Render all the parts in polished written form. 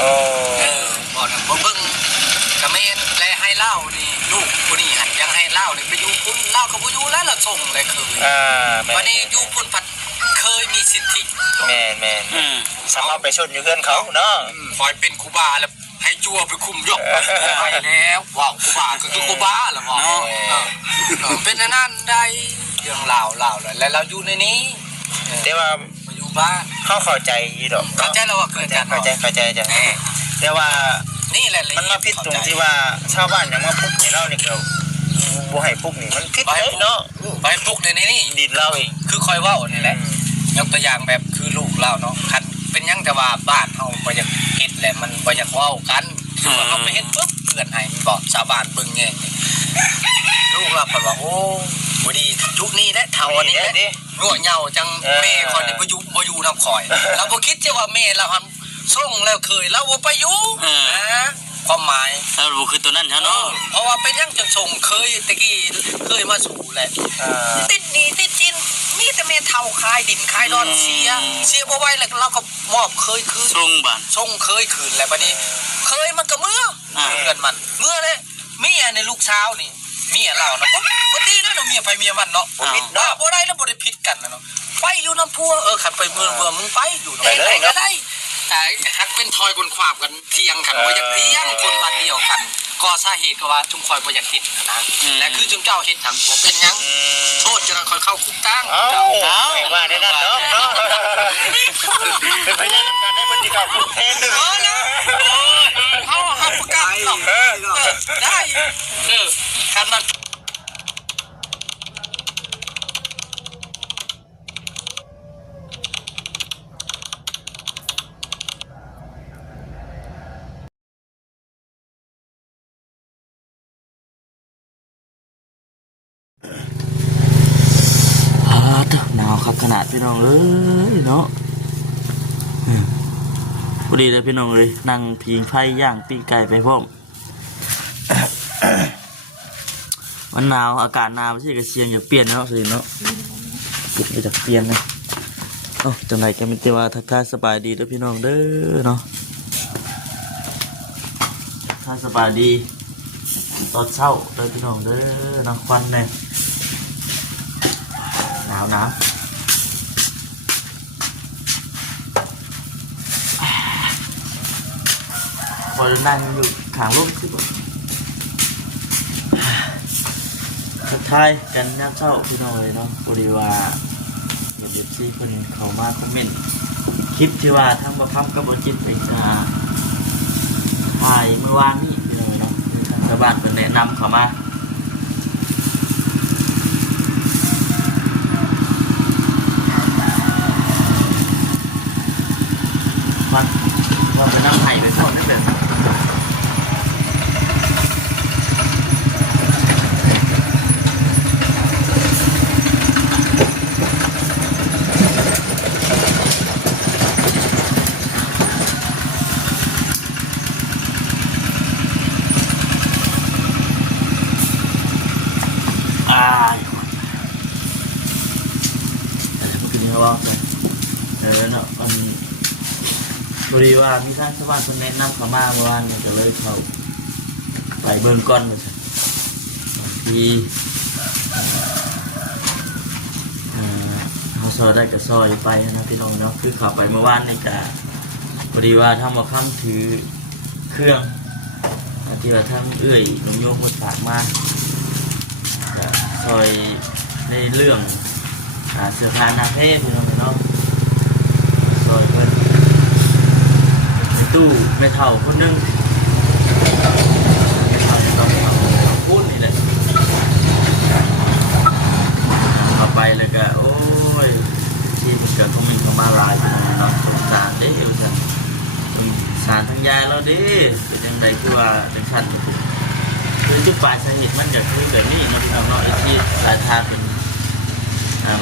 โอ้บอกนะเบิ่งกระเมนและให้เล่านี่ลูกคนนี้หันยังให้เล่านี่ไปอยู่พุ่นเล่ากับผู้อยู่แล้วเราส่งเลยคือวันนี้อยู่พุ่นผัดเคยมีสิทธิแม่สามารถไปชนอยู่เพื่อนเขาเนาะคอยเป็นครูบาแล้วให้จั่วไปคุมยกไปแล้วว้าวครูบาก็คือครูบาละบอกเป็นนั่นได้เรื่องเล่าเลยแล้วเราอยู่ในนี้แต่ว่าอยู่บ้านเข้าใจดอกเข้าใจแล้วว่าเกิดจากเข้าใจจ้ะแต่ว่านี่แหละมันมาพิษตรงที่ว่าชาวบ้านยังมาพุกในเราเนี่ยเราบ่ให้พุกนี่มันพิษเลยเนาะไปพุกในนี้ดินเราเองคือคอยว่านี่แหละยกตัวอย่างแบบคือลูกเราเนาะคันเป็นยังแต่ว่าบ้านเขาบ่อยากเฮ็ดแหละมันบ่อยากเว้ากันเขาไปเฮ็ดปุ๊บเพื่อนให้มันบอกชาวบ้านเบิ่งแง่ลูกเราเพิ่นว่าโอ้บ่ดีจุกนี้แหละเฒ่านี้แหละรั่วเหงาจังแม่คนนี้บ่อยู่นำข่อยเราบ่คิดจะว่าแม่เราทำส่งแล้วเคยเราบ่ไปอยู่นะความหมายเรารู้คือตัวนั้นเนาะเพราะว่าเป็นยังจังส่งเคยตะกี้เคยมาสู่แหละติดหนี้ติดจินมีแต่แม่เฒ่าคายดินคายดอนเสียบ่ไหวแล้วเราก็มอบเคยคืนส่งเคยคืนแล้วบัดนี้เคยมันก็เมื่อเงินมันเมื่อเลยเมียในลูกเช้านี่เมียเราเนาะบ่ตีแล้วเนาะเมียไปเมียมันเนาะบ่ผิดเนาะบ่ได้แล้วบ่ได้ผิดกันเนาะไปอยู่น้ำพัวคันไปเมืองมึงไปอยู่เนาะได้ก็ได้แต่ฮักเป็นทอยคนขวาบกันเที่ยงกันบ่อยากเที่ยงคนบ้านเดียวกันก็สาเหตุก็ว่าจุงคอยบ่อยากเฮ็ดนะและคือจุงเจ้าเฮ็ดหันบ่เป็นหยังโทษจะคอยเข้าคุกตั้งว่าได้นั่นเนาะเป็นพยานนำกันให้เพิ่นสิเข้าคุกแทนเด้อนะเฮาประกาศได้คันนั้นหนาวครับขนาดพี่น้องเอ้ยเนาะพอดีเลยพี่น้องเลยนั่งพิงไฟย่างปิ้งไก่ไปพร้อมมันหนาวอากาศหนาวไม่ใช่กระเชียงอย่าเปลี่ยนเนาะสิเนาะปุ๊บไปจากเปลี่ยนเลยโอ้จังไรกันเป็นเทวาทักทายสบายดีเด้อพี่น้องเด้อเนาะถ้าสบายดีตอนเช้าเด้อพี่น้องเด้อเนาะควันเนี่ยหนาวพอนั่งอยู่ขางร่มคือแบบทักทายกันยามเช้าพี่น้องเลยเนาะบริวาเดี๋ยวที่คนเขามาคอมเมนต์คลิปที่ว่าทั้งประพับกับบจิตไปจะถ่ายเมื่อวานนี้พี่น้องเนาะทางชาวบ้านเป็นแนะนำเขามามันเป็นน้ำไผ่ไปทอดนั่นเองเมื่อกี้นี้ว่าเนาะบริวารมีท่านชาวบ้านคนแนะนำเขามาเมื่อวานเนี่ยจะเลยเขาไปเบิ่งก้อนมาสิที่เขาซอยได้กับซอยไปนะพี่น้องเนาะคือขับไปเมื่อวานนี่จะบริวารทำมาค้ำถือเครื่องที่ว่าทั้งเอื้อยลมโยกมาฝากมาซอยในเรื่องเสื้อผ้าหน้าเพศพี่น้องเนาะซอยเพิ่นตู้ไม่เท่าคนนึงไม่เท่าจะต้องพูดนี่แหละเอาไปเลยก็โอ้ยที่มันเกิดคอมเมนต์เข้ามาลายไปเนาะสงสารเด้อฉันสงสารทั้งยายแล้วดิเป็นยังไงคือว่าเป็นชั้นคือจุดปลายสาเหตุมันจะคือแบบนี้มันเอาเนาะไอ้ที่สายทางเป็น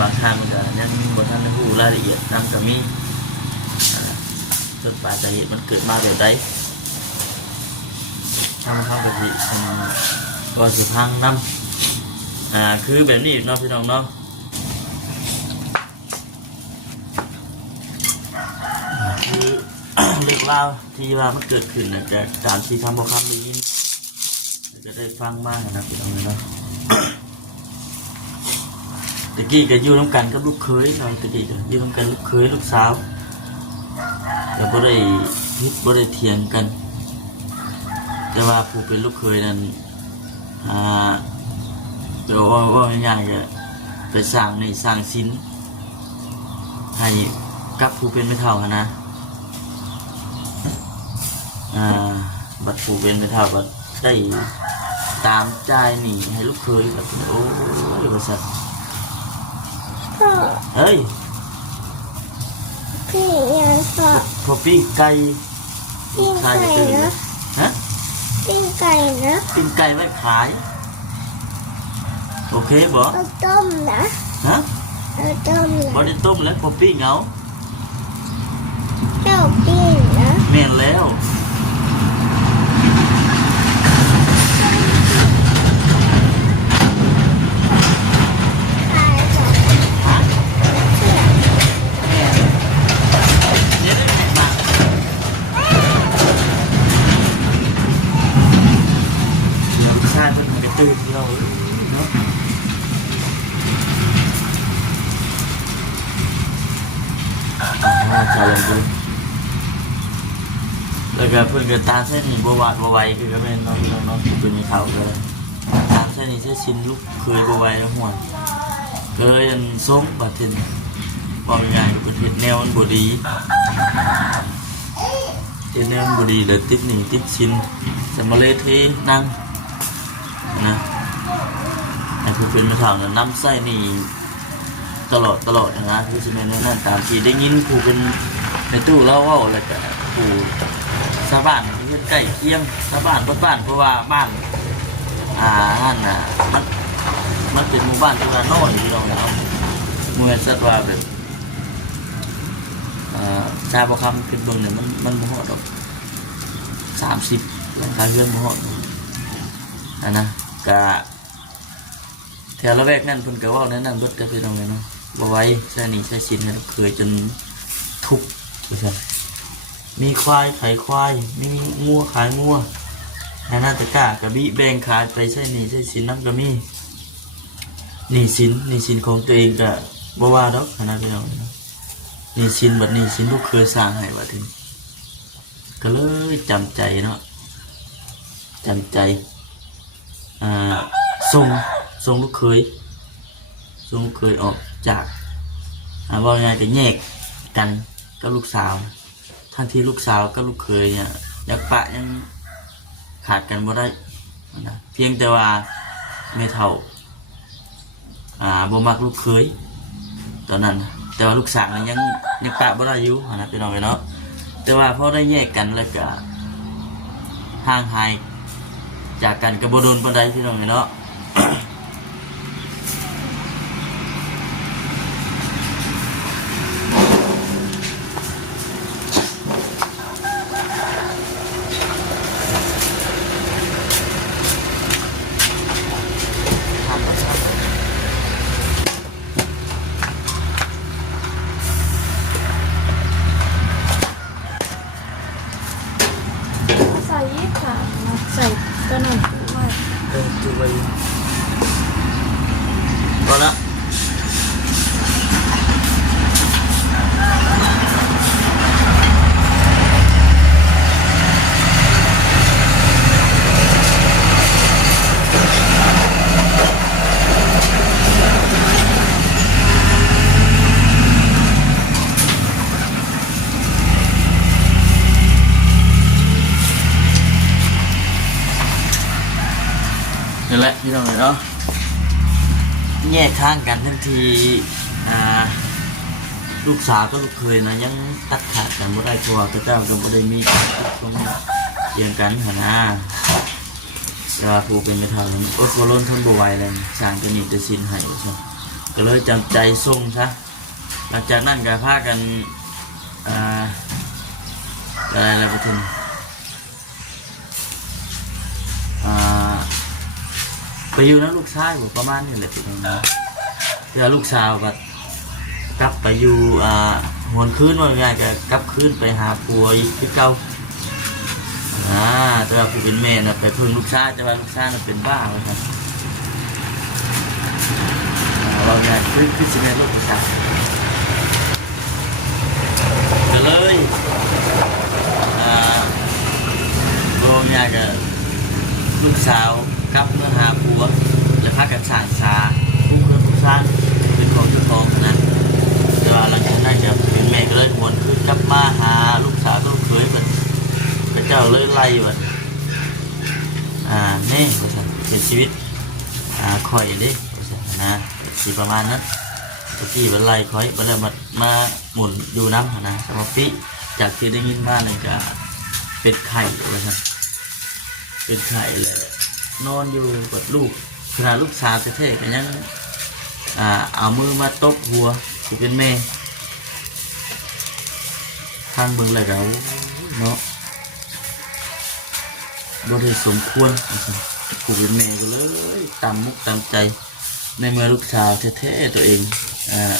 บางทางมันก็ยังบนท่านได้พูดรายละเอียดนำกับมีจุดปลายสาเหตุมันเกิดมาแบบใดทำกะทิก็สิพังน้ำคือแบบนี้เนาะพี่น้องเนาะคือ เรื่องราวที่ว่ามันเกิดขึ้นนะจากการที่ทำบ่คำได้ยินจะได้ฟังมากนะพี่น้องเนาะตะกี้ก็อยู่น้ำกันกับลูกเคยเนาะตะกี้ก็อยู่น้ำกันลูกเคยลูกสาวแต่บ่ได้ฮิตบ่ได้เถียงกันแต่ว่าผู้เป็นลูกเคยนั้นเดี๋ยวว่าง่ายๆก็ไปสร้างในสร้างสินให้กับผู้เป็นไม่เท่านะบัดผู้เป็นไม่เท่าก็ได้ตามใจหนีให้ลูกเคยแบบโอ้ยบริษัทเฮ้ยพี่ยังสอบ พอปิ้งไก่ ปิ้งไก่นะ ฮะ ปิ้งไก่นะ ปิ้งไก่ไว้ขายโอเคบ่ เอาต้มนะ ฮะ เอาต้ม บ่ นะ ได้ต้มแล้วพอปิ้งเอา เจ้าปิ้งนะ แม่นแล้วขายก่อน ฮะเดี๋ยวได้มาเดี๋ยวชาติเพิ่นกระตื้นเราเนาะจะลองดูแล้วก็เพิ่นก็ตามเส้นนี้บ่หวาดบ่ไหวคือก็เป็นน้องเป็นมีเขาเลยตามเส้นนี้ใช้ชิ้นลูกเคยบ่ไหวแล้วห่วงก็เลยอันส่งบัดเทนบ่เป็นไงประเทศแนวมันบ่ดีเทศแนวมันบ่ดีเลยติดหนี้ติดชิ้นจะมาเลเทนั่งนะไอ้ผู้เป็นมาถามน่ะนำไส้นี่ตลอดนะคือสิแม่นนั่นตามที่ได้ยินผู้เป็นในตู้เล่าเว้าแล้วก็ผู้ชาวบ้านที่ใกล้เคียงชาวบ้านบ้านเพราะว่าบ้านนั่นน่ะมันเป็นหมู่บ้านที่ว่าน้อยอยู่ตรงนั้นเมื่อสักว่าแบบชาบ่คำเป็นเบิ่งเนี่ยมันบ่ฮอดดอก30หลังคาเรือนบ่ฮอดนะกะแถวละแวกนั่นเพิ่นก็เว้าแนั่นเบิดก็คือตรงนี้เนาะบ่ไหวใช่นี่ใช่ชิ้นเคยจนทุบว่าซั่นมีควายขายควายมีงัวขายงัวแค่นั้นตะกร้ากะบิแบ่งขายไปใช่นี่ใช่สินน้ำก็มีนี่สินของตัวเองก็บ่ว่าดอกขนาดพี่น้องนี่สินบัดนี้สินลูกเคยสร้างให้บัดนี้ก็เลยจำใจเนาะจำใจส่งลูกเคยออกจากว่าไงก็แยกกันกับลูกสาวทั้งที่ลูกสาวกับลูกเคยเนี่ยยักปะยังขาดกันบ่ได้นะเพียงแต่ว่าแม่เฒ่าบ่มักลูกเคยตอนนั้นแต่ว่าลูกสาวยังปะบ่ได้อยู่นะพี่น้องเนาะแต่ว่าพอได้แยกกันแล้วก็ห่างหายจากกันกับบ่โดนปานใดพี่น้องเนาะ ใส่ค่ะใส่กระหน่ำไว้ ดูไปพอละนี่แหละพี่น้องเนาะแยกทางกันทันทีลูกสาวก็ลูกเคยนะยังตัดขาดกันบ่ได้เพราะว่าพระเจ้าก็บ่ได้มีต้องเกี่ยงกันหนะแต่ว่าผู้เป็นไม่เท่านั้นอดบ่ล้นทนบ่ไหวเลยสร้างจะหนีจะสิ้นให้ใช่ก็เลยจำใจส่งซะหลังจากนั้นก็พากันอะไรไปถึงไปอยู่นะลูกชายผมประมาณนี้แหละพี่น้องแต่ลูกสาวแบบ กลับไปอยู่หวนคืนว่าง่ายก็กลับคืนไปหาผัวอีกคือเก่าแต่ว่าผู้เป็นแม่น่ะไปพึ่งลูกชายแต่ว่าลูกชายน่ะเป็นบ้าเลยครับเราง่ายคือสิแม่ลูกผู้ชายก็เลยเราง่ายก็ลูกสาวกลับเมื่อหาผัวและพากันสร้างสาผู้เพื่อนผู้สร้างเป็นของเจ้าของนะแต่ว่าหลังจากนั้นจะเป็นแม่ก็เลยหวนคืนกลับมาหาลูกสาวก็ลูกเขยแบบพระเจ้าเลยไล่แบบแม่ก็สั่งเป็นชีวิตข่อยเด้ก็สั่งนะสีประมาณนั้นตะกี้เป็นไล่ข่อยเป็นอะไรมาหมุนอยู่น้ำนะสมปิจากที่ได้ยินมาเนี่ยก็เป็นไข่ก็สั่งเป็นไข่เลยนอนอยู่กับลูกขณะลูกสาวเท่ๆกันยังเอามือมาตบหัวที่เป็นแม่ทางเบิ่งเลยเราเนาะบ่ได้สมควรผู้เป็นแม่ก็เลยตามมุกตามใจในเมื่อลูกสาวแท้ๆตัวเอง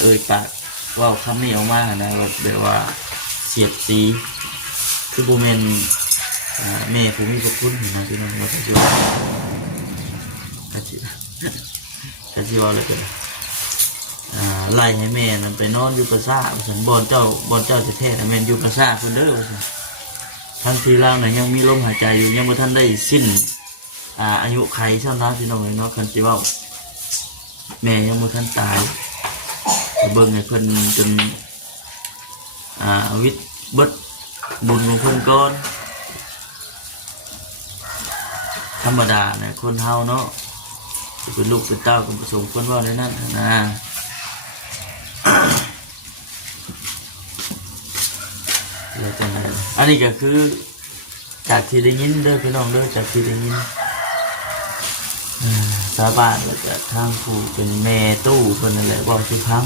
เอ่ยปากว่าคำนี้ออกมานะแบบว่าเสียดสีคือบ่แม่นแม่ผู้มีพระคุณนะพี่น้องว่าจะว่าอะไรกันไล่ให้แม่นั้นไปนอนอยู่ประสาทฉันบอนเจ้าแท้ๆนะแม่นอยู่ประสาทคนเด้อทั้งที่ล่างเนี่ยยังมีลมหายใจอยู่ยังไม่ทันได้สิ้นอายุไขเท่านั้นพี่น้องเนาะคันจิว่าแม่ยังไม่ทันตายเบิ่งให้เพิ่นจนวิทย์เบิดบุญของเพิ่นก่อนธรรมดาเนี่ยคนเฮาเนาะจะเป็นลูกเป็นเต้าเป็นผสมคนว่าในนั้นนะแล้วจังไงอันนี้ก็คือจากที่ได้ยินเด้อพี่น้องเด้อจากที่ได้ยินสาบานแล้วก็ทางผู้เป็นแม่ตู้คนนั่นแหละบอกทุกครั้ง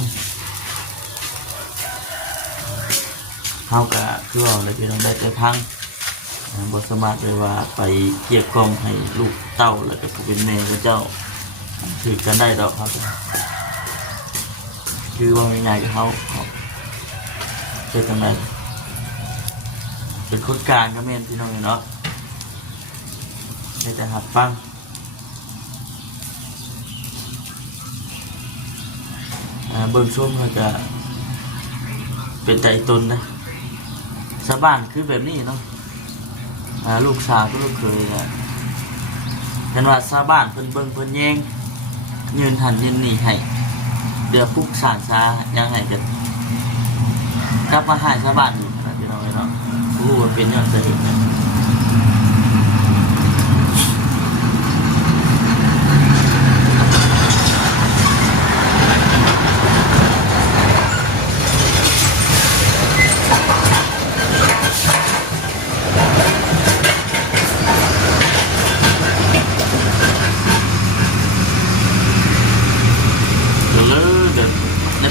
เขาก็คือว่าอะไรพี่น้องได้แต่พังบทสมาธิเลยว่าไปเกี่ยกล่อมให้ลูกเต้าแล้วก็ผู้เป็นแม่กับเจ้าถือกันได้ดอกครับคือว่าง่ายๆกับเขาเป็นจังไงเป็นคนกลางก็แม่นพี่น้องเนาะได้แต่หัดฟังเบิ่งส้มแล้วก็เป็นใจตนนะชาวบ้านคือแบบนี้เนาะลูกสาวก็ลูกเคยกันว่าชาวบ้านเพิ่นเบิ่งเพิ่นแย่งยืนหันยืนหนีให้เดือปุ๊กสานซายังไงกันกลับมาหาชาวบ้านอีกนะพี่น้องเนาะรู้ว่าเป็นยังไงนะ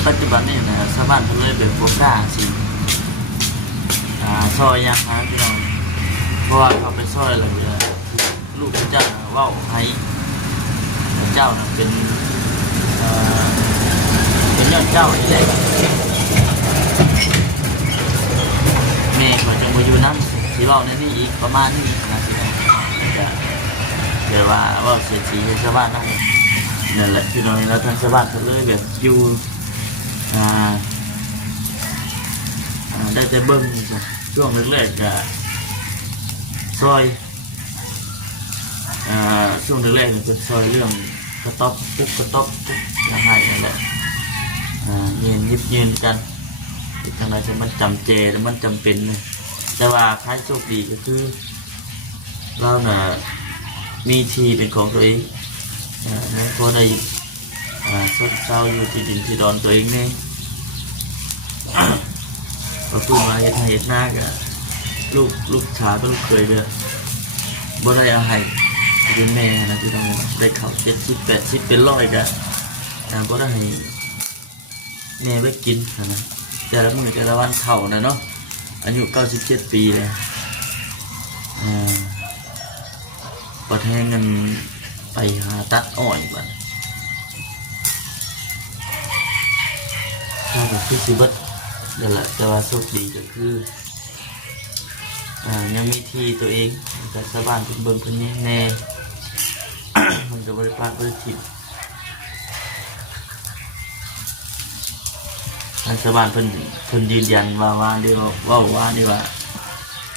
ปัจจุบันนี่นะชาวบ้านเขาเลยแบบโบกล้าสิซอยยังนะพี่น้องเพราะว่าเขาไปซอยเลยลูกเจ้าว่าให้เจ้าเป็นยอดเจ้าที่ไหนแม่ก็จะมาอยู่น้ำที่ว่าในนี่อีกประมาณนี้นะพี่น้องเดี๋ยวว่าเสียชีให้ชาวบ้านนั่นนั่นแหละพี่น้องแล้วทางชาวบ้านเขาเลยแบบอยู่ได้แต่เบิ้งช่วงแรกๆก็ซอยช่วงแรกๆเป็นซอยเรื่องกระต๊อบปุ๊บกระต๊อบปุ๊บยังไงนั่นแหละยืนกันทางไหนจะมันจำเจแล้วมันจำเป็นเลยแต่ว่าท้ายโชคดีก็คือเราน่ะมีทีเป็นของตัวเองนั่นก็ได้ซดเศร้าอยู่ที่ดินที่ดอนตัวเองนี่พอพูดมาเหตุหน้ากับลูกชาก็ลูกเคยเด้อบ่ได้เอาให้เป็นแม่นะพี่น้องได้ข่าว70 80เป็น100กันบ่ได้ให้แม่ไว้กินนะแต่ละมื้อแต่ละวันเฒ่านะเนาะอายุ97 ปีเลยพอแทงเงินไปหาตัดอ้อยบัด ถ้าเป็นที่สิบเดี๋ยวละแต่ว่าโชคดีก็คือยังมีที่ตัวเองแต่ชาวบ้านเป็นเบิ่งคนนี้แน่ มันจะบริพาทบริจิตทางชาวบ้านเพิ่นยืนยันว่าเดี๋ยวว่านี่ว่า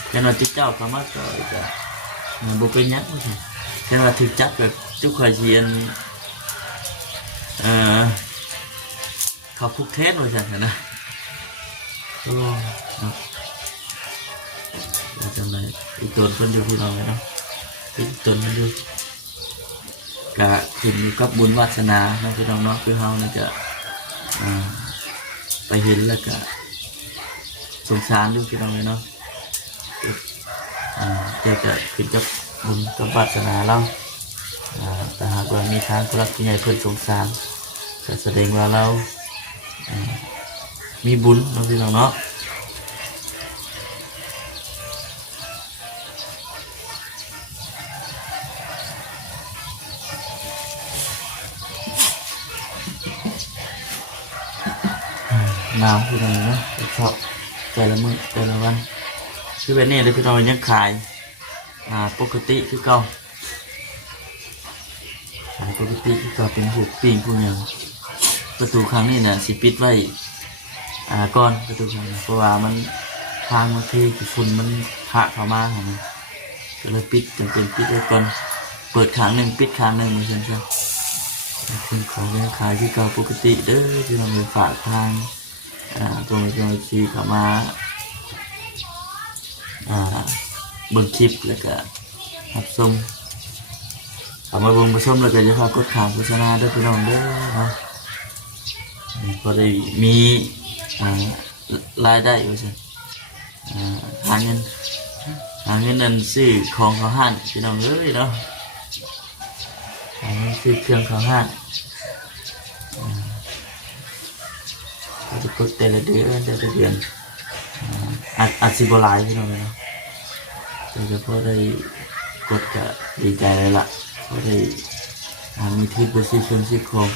แค่ว่าที่เจ้าสามารถจะบ่เป็นหยังว่าซั่นแค่ว่าถูกจับแบบจุกข่อยเสียนเขาคุกเทสว่าซั่นนะก็เนาะจำได้อีกตัวเพิ่นเดียวพี่น้องเลยเนาะอีกตัวนึงอยู่กะขึ้นอยู่กับบุญวาสนาเนาะพี่น้องเนาะคือเฮานี่จะไปเห็นแล้วก็สงสารดูพี่น้องเลยเนาะแต่จะขึ้นกับบุญกับวาสนาเราแต่หากว่ามีทางผู้รักผู้ใหญ่เพิ่นสงสารก็แสดงว่าเรามีบุญเนาะพี่น้องเนาะน้ำพี่น้องเนาะชอบแต่ละมื้อแต่ละวันคือแบบนี้เลยพี่น้องยังขายปกติคือเก่าขายปกติคือเก่าเป็นหูปิ่งผู้ยังประตูครั้งนี้เนี่ยสิปิดไว้ก่อนประตูครั้งเพราะว่ามันทางมันเทฝุ่นมันพะเข้ามาของมันก็เลยปิดจำเป็นปิดไว้ก่อนเปิดครั้งหนึ่งปิดครั้งหนึ่งเหมือนกันใช่เป็นของยังขายที่เก่าปกติเด้อที่เราฝากทางตัวมันจะขี่เข้ามาเบิ่งคลิปแล้วก็รับชมเข้ามาเบิ่งชมแล้วก็จะพากดข่าวโฆษณาด้วยพี่น้องเด้อเนาะพอได้มีรายได้อยู่สิหาเงินนั่นซื้อของเขาห้านพี่น้องเอ้ยเนาะหาเงินซื้อเครื่องเขาห้านจะกดแต่ละเดือนอาจสิบหลายพี่น้องเลยเนาะแต่พอได้กดก็ดีใจเลยล่ะพอได้มีที่บริษัทซื้อของ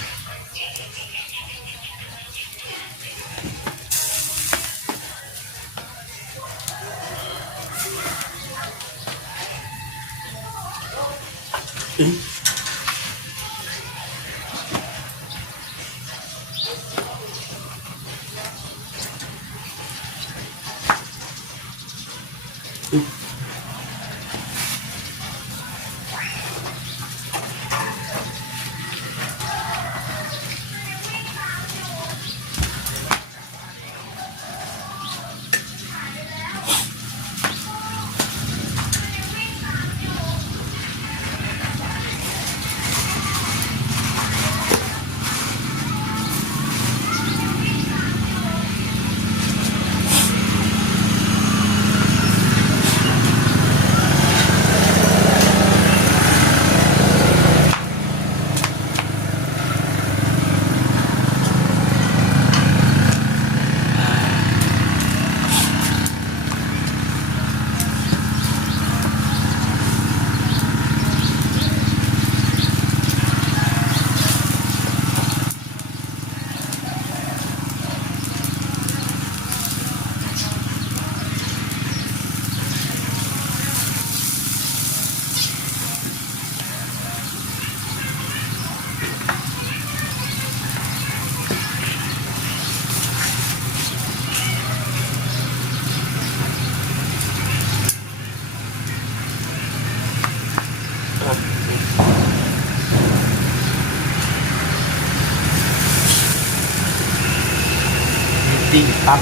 ปิ้งตับ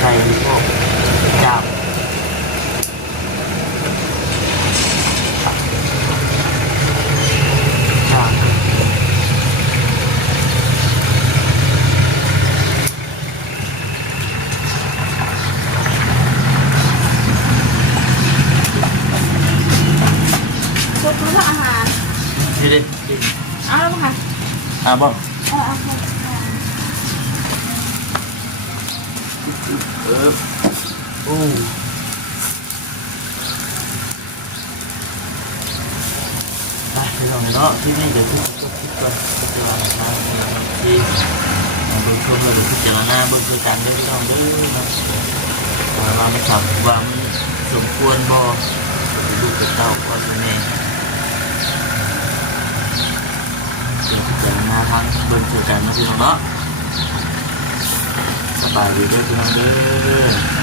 ไก่พวกจับพวกรู้อาหาร นี่ดิ เอาแล้วค่ะ บ่ เอาค่ะ โอ้ไปพี่น้อง เนาะที่นี่เดี๋ยวทุกคนคิดก่อนพิจารณาทางที่เบื้องต้นเราดูพิจารณาเบื้องต้นกันได้พี่น้องเด้อนะเราไม่ขับว่ามันสมควรบ่ดูกระเต้าก่อนเป็นเองเดี๋ยวพิจารณาทางเบื้องต้นกันนะพี่น้องเนาะสบายดีเด้อพี่น้องเด้อ